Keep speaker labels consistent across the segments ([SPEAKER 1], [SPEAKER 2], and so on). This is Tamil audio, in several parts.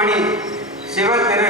[SPEAKER 1] ಮಾಡಿ ಸೇವಾ ತೆರೆ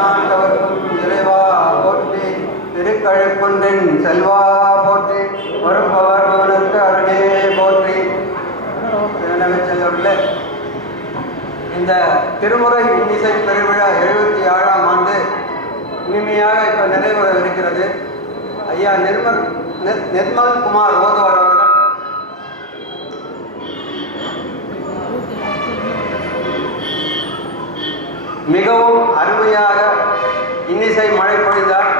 [SPEAKER 1] எண்ணாண்டவர்க்கும் இறைவா போற்றி திருக்கழுக்குன்றின் செல்வா போற்றி வருபவர் பவனுக்கு அருகே போற்றி. எனவே இந்த திருமுறை இன்னிசை பெருவிழா எழுபத்தி ஏழாம் ஆண்டு இனிமையாக இப்போ நிறைவேறவிருக்கிறது ஐயா நிர்மல் நிர்மல் குமார் ஓதுவார் அவர்கள் மிகவும் அருமையாக இன்னிசை மழை பொழிந்தார்.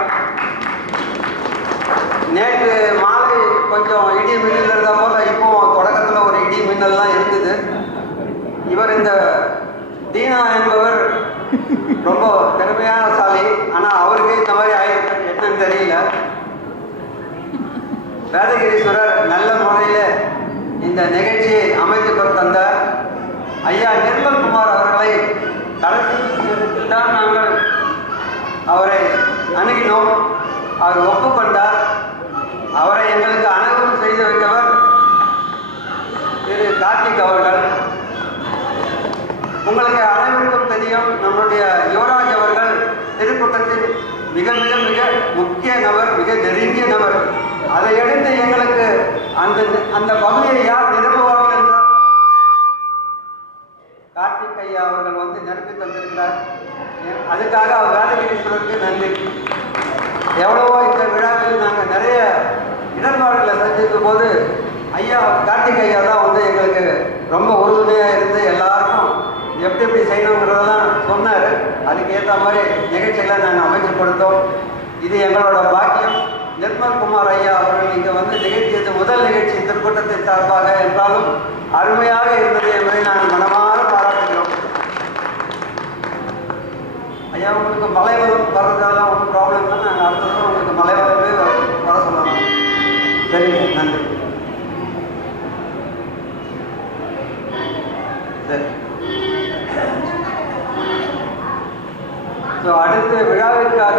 [SPEAKER 1] நேற்று மாலை கொஞ்சம் இடி மின்னல் இருந்த போல இப்போ தொடக்கத்தில் ஒரு இடி மின்னல்லாம் இருந்தது. இவர் இந்த தீனா என்பவர் ரொம்ப திறமையான சாலை. ஆனால் அவருக்கு இந்த மாதிரி ஆயிருக்கு. என்னன்னு தெரியல. வேதகிரீஸ்வரர் நல்ல முறையில் இந்த நிகழ்ச்சியை அமைத்து தந்தார். ஐயா நிர்மல் குமார் அவர்களை கடைசி தான் நாங்கள் அவரை அணுகினோம். அவர் ஒப்புக்கொண்டார். அவரை எங்களுக்கு அனுபவம் செய்து வைத்தவர் திரு கார்த்திக் அவர்கள். உங்களுக்கு அனைவருக்கும் தெரியும் நம்முடைய யுவராஜ் அவர்கள் திருக்கூட்டத்தின் மிக மிக மிக முக்கிய நபர் மிக நெருங்கிய நபர். அதை எடுத்து எங்களுக்கு அந்த அந்த பகுதியை யார் நிரப்புவார்கள் என்றால் கார்த்திக் ஐயா அவர்கள் வந்து நிரப்பி தந்திருக்கிறார். அதுக்காக அவர் ராஜகிரீஸ்வரருக்கு நன்றி. எவ்வளவோ இந்த விழாவில் நாங்கள் நிறைய இடர்பாடுகளை சந்திக்கும் போது
[SPEAKER 2] ஐயா கார்த்திக் ஐயா தான் வந்து எங்களுக்கு ரொம்ப உறுதுணையாக இருந்து எல்லாருக்கும் எப்படி எப்படி செய்யணுங்கிறதெல்லாம் சொன்னார். அதுக்கு ஏற்ற மாதிரி நிகழ்ச்சிகளை நாங்கள் அமைச்சு கொடுத்தோம். இது எங்களோட பாக்கியம். நிர்மல் குமார் ஐயா அவர்கள் இங்கே வந்து நிகழ்த்தியது முதல் நிகழ்ச்சி திருக்கூட்டத்தின் சார்பாக என்றாலும் அருமையாக இருந்தது என்பதை நாங்கள் மனமாக ஐயா உங்களுக்கு மலை வர்றதால வர்றதெல்லாம் ஒன்றும் ப்ராப்ளம் இல்லை நாங்கள் அடுத்த தடவை உங்களுக்கு மலை வரவே வர- வர சொல்லலாம் சரிங்க நன்றி. சரி. ஸோ விழாவிற்காக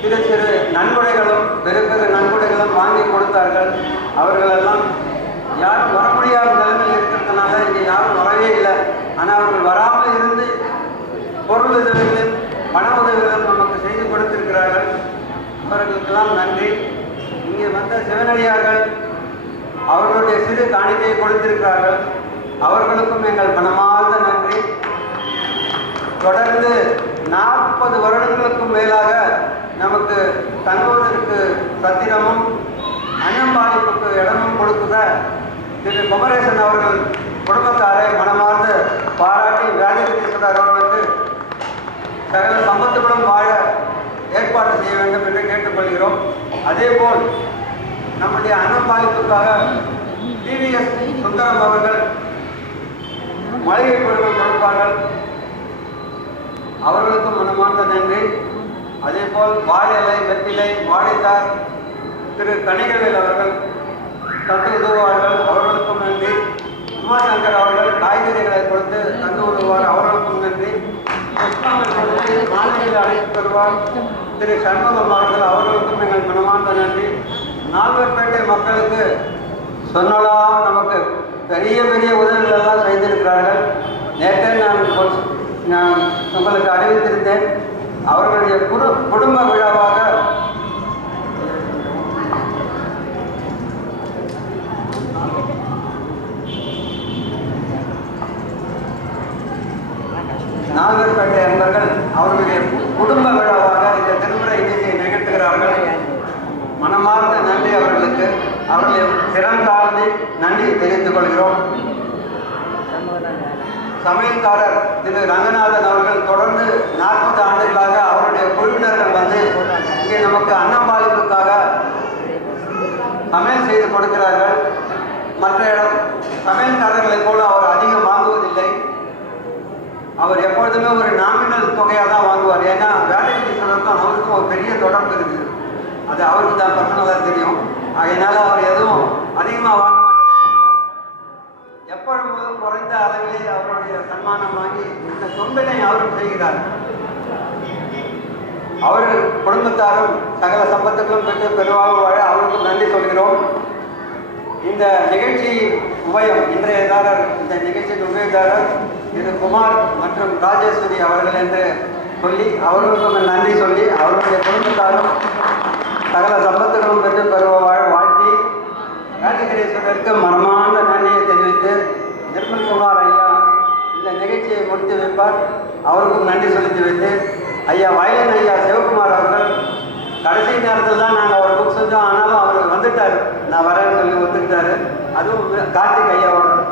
[SPEAKER 2] சிறு சிறு நன்கொடைகளும் பெரு பெரு நன்கொடைகளும் வாங்கி கொடுத்தார்கள். அவர்களெல்லாம் யாரும் வர முடியாத நிலைமையில் இருக்கிறதுனால இங்கே யாரும் வரவே இல்லை ஆனால் அவர்கள் வராமல் இருந்து பொருள் உதவிகளும் பண உதவிகளும் நமக்கு செய்து கொடுத்திருக்கிறார்கள். அவர்களுக்கெல்லாம் நன்றி. இங்கே வந்த சிவனடியார்கள் அவர்களுடைய சிறு காணிக்கையை கொடுத்திருக்கிறார்கள். அவர்களுக்கும் எங்கள் மனமார்ந்த நன்றி. தொடர்ந்து நாற்பது வருடங்களுக்கும் மேலாக நமக்கு தங்குவதற்கு சத்திரமும் அன்னம்பாளிப்புக்கு இடமும் கொடுக்குத திரு குமரேசன் அவர்கள் குடும்பத்தாரை மனமார்ந்து பாராட்டி வேலை வியாதிபதீஸ்வரர் அவர்களுக்கு சகல சம்பத்துகளும் வாழ ஏற்பாடு செய்ய வேண்டும் என்று கேட்டுக்கொள்கிறோம். அதேபோல் நம்முடைய அன்னம்பாளிப்புக்காக டிவிஎஸ் சுந்தரம் அவர்கள் மளிகை பொருட்கள் கொடுப்பார்கள். அவர்களுக்கும் மனமார்ந்த நன்றி. அதேபோல் வாழை வெற்றிலை வாழைத்தார் திரு கணிகவேல் அவர்கள் தந்து உதவுவார்கள் அவர்களுக்கும் நன்றி. உமாசங்கர் அவர்கள் காய்கறிகளை கொடுத்து தந்து உதவுவார் அவர்களுக்கும் நன்றி. மாநில அழைத்து தருவார் திரு சண்முகம் அவர்கள் அவர்களுக்கும் எங்கள் மனமார்ந்த நன்றி. நால்வர்பேட்டை மக்களுக்கு சொன்னலாம் நமக்கு பெரிய பெரிய உதவிகள் எல்லாம் செய்திருக்கிறார்கள். நேற்றே நான் நான் உங்களுக்கு அறிவித்திருந்தேன். அவர்களுடைய குடு குடும்ப விழாவாக நாகர்பேட்டை அன்பர்கள் அவர்களுடைய குடும்ப விழாவாக இந்த திருமுறை நிகழ்ச்சியை நிகழ்த்துகிறார்கள். மனமார்ந்த நன்றி அவர்களுக்கு. அவர்களை திறந்தாழ்ந்து நன்றி தெரிவித்துக் கொள்கிறோம். சமையல்காரர் திரு ரங்கநாதன் அவர்கள் தொடர்ந்து நாற்பது ஆண்டுகளாக அவருடைய குழுவினர்கள் வந்து இங்கே நமக்கு அன்னம்பாளிப்புக்காக சமையல் செய்து கொடுக்கிறார்கள். மற்ற இடம் சமையல்காரர்களைப் போல அவர் அதிகமாக அவர் எப்பொழுதுமே ஒரு நாமினல் தொகையாக தான் வாங்குவார். ஏன்னா வேலைக்கு சொல்றதுக்கும் அவருக்கும் ஒரு பெரிய தொடர்பு இருக்குது. அது அவருக்கு தான் பர்சனலாக தெரியும். அதனால் அவர் எதுவும் அதிகமாக வாங்க மாட்டார். எப்பொழுதும் குறைந்த அளவிலே அவருடைய சன்மானம் வாங்கி இந்த தொண்டினை அவரும் செய்கிறார். அவர் குடும்பத்தாரும் சகல சம்பத்துக்களும் பெற்று பெருவாக வாழ அவருக்கும் நன்றி சொல்கிறோம். இந்த நிகழ்ச்சி உபயம் இன்றைய தாரர் இந்த நிகழ்ச்சியின் உபயதாரர் திரு குமார் மற்றும் ராஜேஸ்வரி அவர்கள் என்று சொல்லி அவர்களுக்கும் நன்றி சொல்லி அவருடைய குடும்பத்தாரும் சகல சம்பத்துகளும் பெற்று பெறுவ வாழ்த்தி ராஜகிரேஸ்வரருக்கு மனமார்ந்த நன்றியை தெரிவித்து நிர்மல் குமார் ஐயா இந்த நிகழ்ச்சியை முடித்து வைப்பார். அவருக்கும் நன்றி செலுத்தி வைத்து ஐயா வயலன் ஐயா சிவகுமார் அவர்கள் கடைசி நேரத்தில் தான் நாங்கள் அவர் புக் செஞ்சோம். ஆனாலும் அவர் வந்துட்டார். நான் வரேன்னு சொல்லி ஒத்துக்கிட்டாரு. அதுவும் கார்த்திக் ஐயாவோட.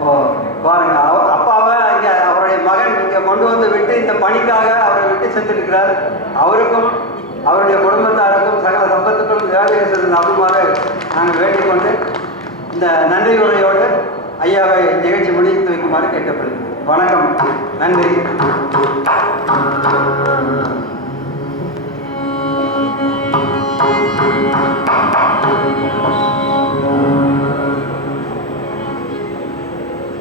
[SPEAKER 2] ஓ பாருங்க. அவ- அப்பாவை இங்கே அவருடைய மகன் இங்கே கொண்டு வந்து விட்டு இந்த பணிக்காக அவரை விட்டு சென்றிருக்கிறார். அவருக்கும் அவருடைய குடும்பத்தாருக்கும் சகல சம்பத்துக்கும் வேலை தேவதேசத்தின் அருமாறு நாங்கள் வேண்டிக் கொண்டு இந்த நன்றி உரையோடு ஐயாவை நிகழ்ச்சி முடித்து வைக்குமாறு கேட்கப்படுகிறேன் வணக்கம். நன்றி.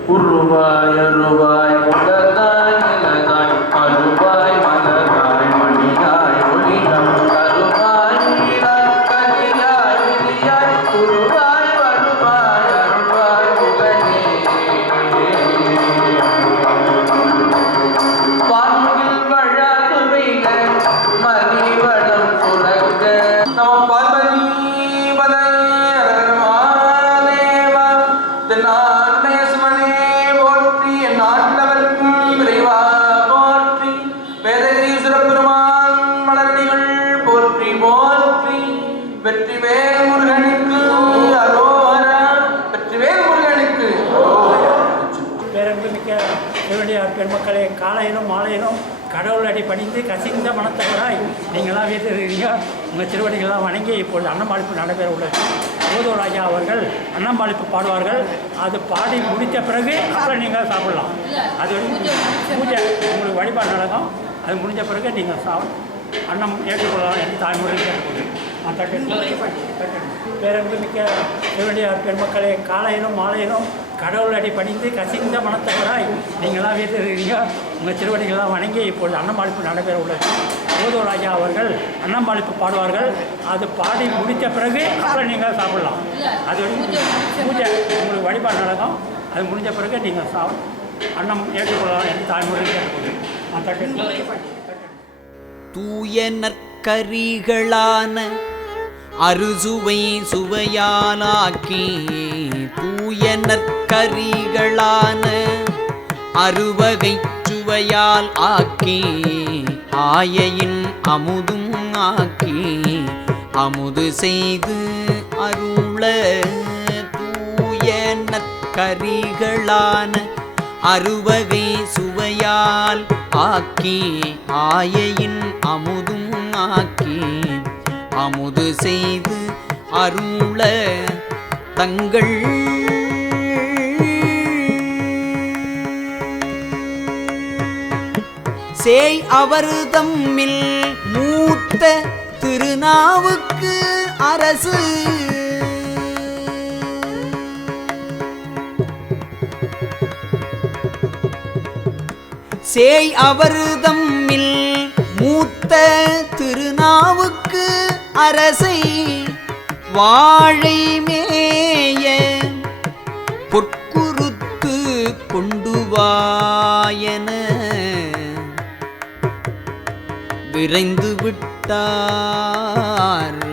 [SPEAKER 1] உருவாய் அருவாய்
[SPEAKER 3] பணிந்து கசிந்த மனத்தவராய் நீங்களாம் வீட்டிருக்கிறீங்க உங்கள் திருவடிகளாம் வணங்கி இப்பொழுது அன்னமாளிப்பு நடைபெற உள்ளது. ஓதூர் ராஜா அவர்கள் அன்னமாளிப்பு பாடுவார்கள். அது பாடி முடித்த பிறகு அப்புறம் நீங்கள் சாப்பிடலாம். அது பூஜை உங்களுக்கு வழிபாடு நடக்கும். அது முடிஞ்ச பிறகு நீங்கள் சா அன்னம் ஏற்றுக்கொள்ளலாம் என்று தாய்மொழி கேட்டுக்கொள்கிறேன். பேரன்புமிக்க சிவனுடைய பெருமக்களே காலையிலும் மாலையிலும் கடவுள் அடி பணிந்து கசிந்த மனத்தவராய் நீங்களாம் வீட்டிருக்கீங்க உங்கள் திருவடிகளாம் வணங்கி இப்பொழுது அன்னமாளிப்பு நடைபெற உள்ளது. ஓதூர் ராஜா அவர்கள் அன்னமாளிப்பு பாடுவார்கள். அது பாடி முடித்த பிறகு அப்புறம் நீங்கள் சாப்பிடலாம். அது பூஜை உங்களுக்கு வழிபாடு நடக்கும். அது முடிஞ்ச பிறகு நீங்கள் சா அன்னம் ஏற்றுக்கொள்ளலாம் என்று தாய்மொழி கேட்டுக்கொள்கிறேன்.
[SPEAKER 4] தூய நற்கரிகளான அறுசுவை சுவையாலாக்கி தூய நற்கரிகளான அறுவகை சுவையால் ஆக்கி ஆயையின் அமுதும் ஆக்கி அமுது செய்து அருள தூய நற்கரிகளான அறுவகை சுவையால் ஆக்கி ஆயையின் அமுதும் ஆக்கி அமுது செய்து அருள தங்கள் சேய் அவர் தம்மில் மூத்த திருநாவுக்கு அரசு. சேய் அவர் தம்மில் மூத்த திருநாவுக்கு அரசை. வாழை மேய பொற்குறுத்து கொண்டு வாயன விரைந்து விட்டார்.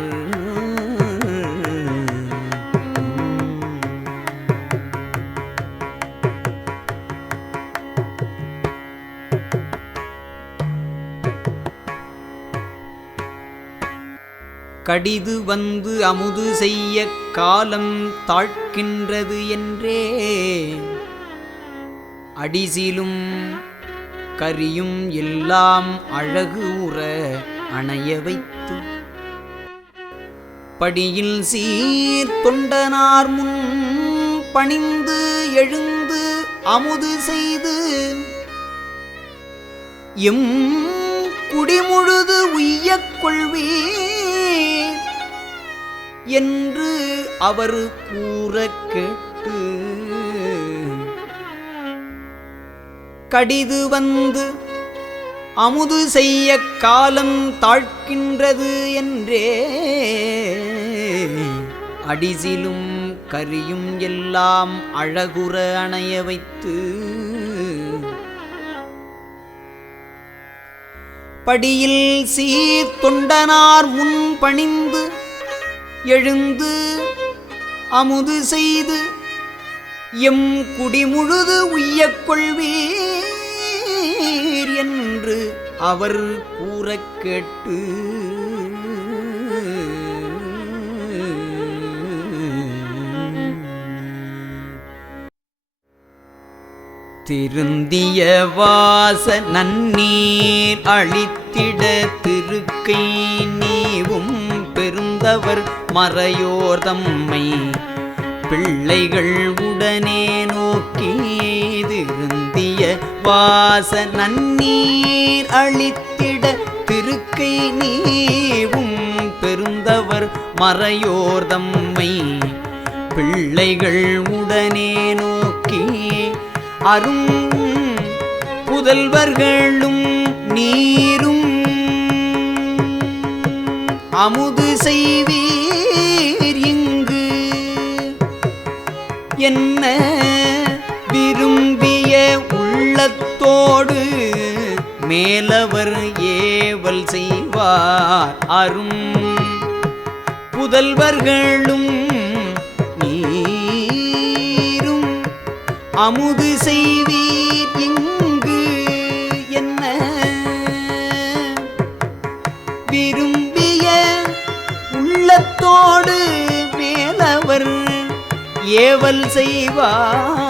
[SPEAKER 4] கடிது வந்து அமுது செய்ய காலம் தாழ்க்கின்றது என்றே. அடிசிலும் கரியும் எல்லாம் அழகு உற அணைய வைத்து. படியில் சீர் தொண்டனார் முன் பணிந்து எழுந்து அமுது செய்து. எம் குடிமுழுது உய்யக் கொள்வே என்று அவர் கூற கேட்டு கடிது வந்து அமுது செய்ய காலம் தாழ்க்கின்றது என்றே. அடிசிலும் கரியும் எல்லாம் அழகுற அணைய வைத்து படியில் சீர்தொண்டனார் முன் பணிந்து எழுந்து அமுது செய்து எம் குடிமுழுது உய்யக் கொள்வீர் என்று அவர் கூற கேட்டு. திருந்திய வாச நன்னீர் அழித்திட திருக்கை நீவும் பெருந்தவர் மறையோர் தம்மை பிள்ளைகள் உடனே நோக்கி திருந்திய வாச நன்னீர் அளித்திட திருக்கை நீவும் பெருந்தவர் மறையோர் தம்மை. பிள்ளைகள் உடனே நோக்கி அரும் புதல்வர்களும் நீரும் அமுது செய்வீர். என்ன விரும்பிய உள்ளத்தோடு மேலவர் ஏவல் செய்வார் அரும் புதல்வர்களும் நீரும் அமுது செய்வீர் இங்கு என்ன விரும்பிய உள்ளத்தோடு ஏவல் செய்வார்.